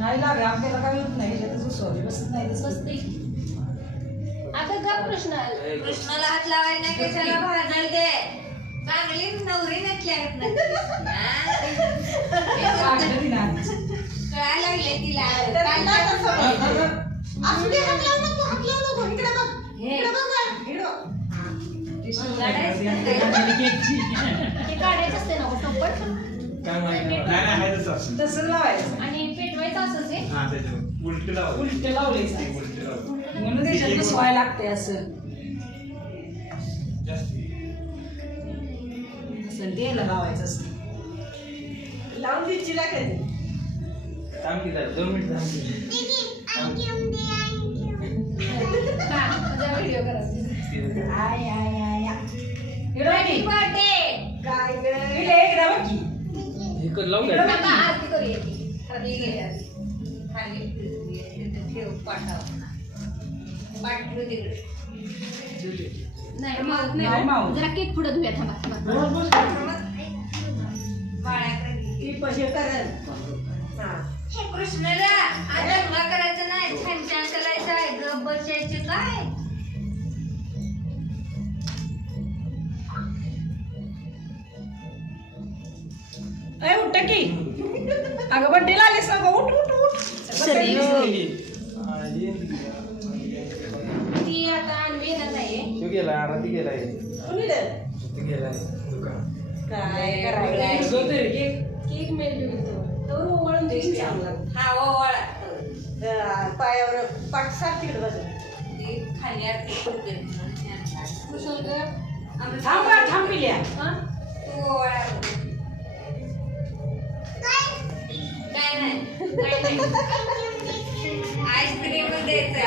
नाही लागे आपल्याला काही होत नाही त्याचं स्वारी बसत नाही आता गप कृष्णाला हात लावायला नाही कशाला भाजल ते चांगली नवरी नटली आहेत ना कळायला लागले तिला काढायचं असते ना तसं लावायचं आणि पेटवायचं असंच आहे उलटे लावले म्हणून त्याच्यात सोय लागते असं द्यायला लावायचं असतं लावून द्यायची लागेल 2 मिनिट व्हिडिओ करायचा काय एकदा बघ आरती करूया की खाली गेल्या खाली ठेव पाठाव पाठवू तिकडे नाही माऊ जरा केक पुढे धुया थांबा हे कृष्णाला आता दंगा करायचं नाही छान छान करायचं आहे गप बसायचे काय उठ की अगं बड्डेला आलेस ना गं उठ उठ उठ ती आता आणवी येणार नाहीये गेला आरती गेलाय काय करायचं केक मेल्ट होतो तो ओवळून द्यायची हा ओवळा पायावर पाठ सार तिकडे बसत ते खाली आरती करते थांब पिल्या हा तू ओवळा काय नाही आईस्क्रीम द्यायचं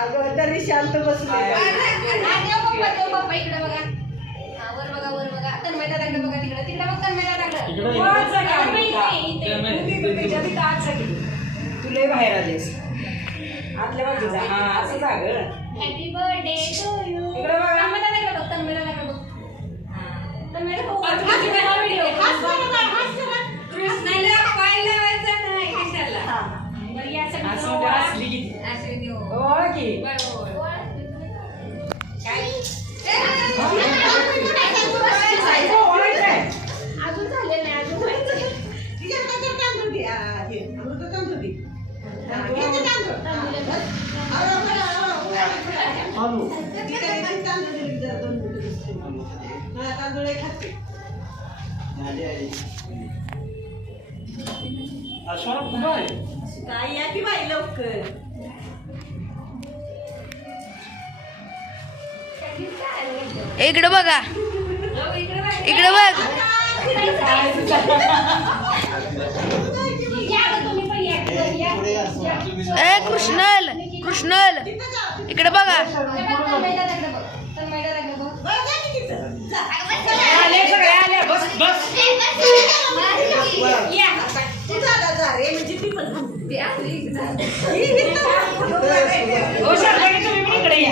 अगं तरी शांत बसले पप्पा इकडे बघा वर बघा तन्मय दादाकडे बघा तिकडे बघ तन्मय दादाकडे तुला बाहेर आलेस आतल्या बाजूला हा असं जाग हॅपी बर्थडे टू यू इकडे बघा तन्मय दादाकडे बघ तन्मय दादाकडे बघ तन्मय कृष्णाला पाय लावायचा नाही कशाला बरं या असली की अजून झाले नाही अजून व्हायचं तांदूळ खाते काय या की बाई लवकर इकडे बघा इकडे बघ ए कृष्णल कृष्णल इकडे बघा बस बस इकडे